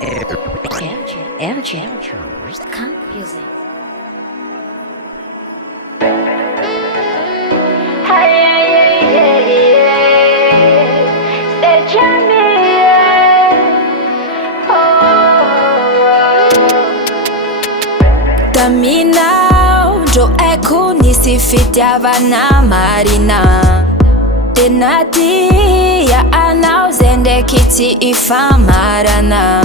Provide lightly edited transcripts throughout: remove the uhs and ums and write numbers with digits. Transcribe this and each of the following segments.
LG, confusing. Taminao ndro aiko nisy fitiavana marina. Tena tia anao zay ndraiky tsy ifamarana.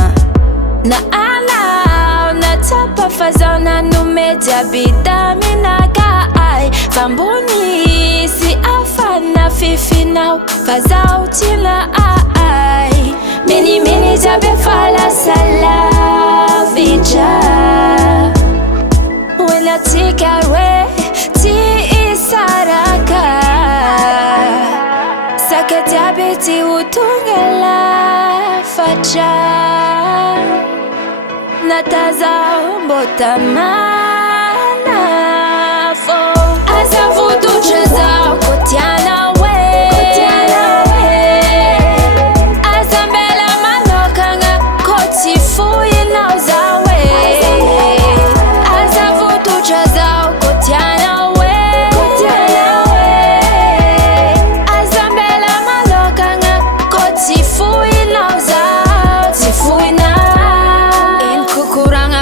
Na anao natsapa fa zaho nanome jiaby taminaka ay. Fa mbo nisy afana fifinao fa zaho tsy la ay. Minimini jiaby efa lasa lavitra. Wenatika we ti isaraka. Saka jiaby ti utunga lafatra. Natazao mbotamana fo. Azavudutra zao kotiana we. Azambela malokanga koti fuinao zawe. Azavudutra zao kotiana we. Azambela malokanga koti fuinao zao. Tifuinao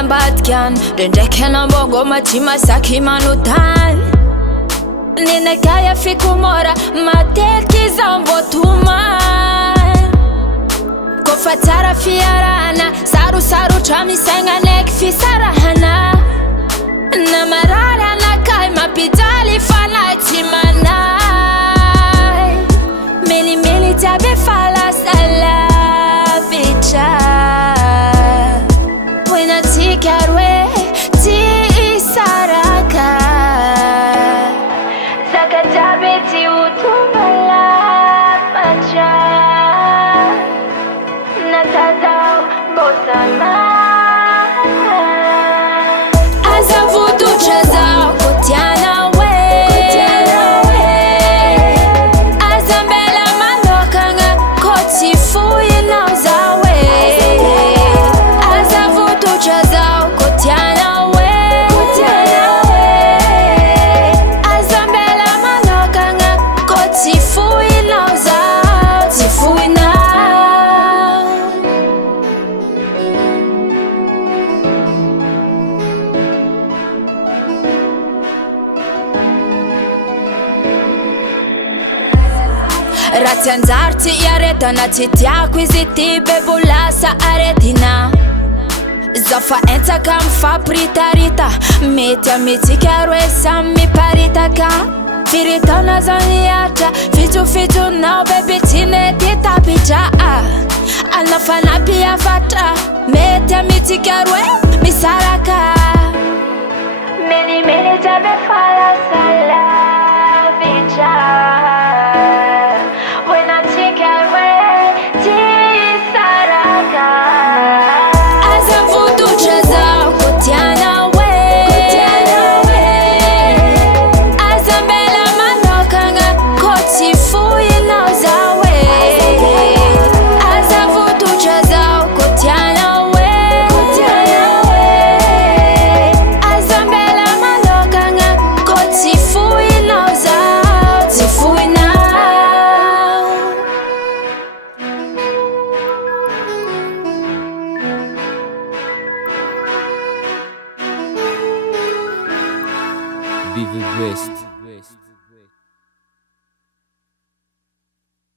Batkan Rendekena bongo matima saki manutan. Nina kaya fikumora mateki zambo tuman. Kofatara fiarana saru saru chami senga nek fisarahana. Na marara na kai mapitali fala chimanai. Mili mili tabe fala sala bicha. Tikarwe ti isaraka. Saka jabe ti utumala pacha. Natazao botama. Azavudutra zao kotiana we. Azambela malokanga koti fuinao zawe. Zao kotiana we. Azambela malokanga koti fuinao zao. Tifuinao. Ratianzaro ty iaretana tsy tiako izy ty bebolasa aretina. Zaho fa entsaka mifampiritarita. Mety amitsika roe samy miparitaka. Firitana zao niatra fitsofitsonao baby tsy nety tapitra. Ana fanampiavatra. Mety amitsika roe misaraka. Minimini jiaby efa lasa lavitra. Wenatika roe ti isaraka. Azavudutra zao kotiana we. Azambela malokanga koti fuinao zawe. Azavudutra zao kotiana we. Azambela malokanga koti fuinao zao. Tifuinao. Be the best.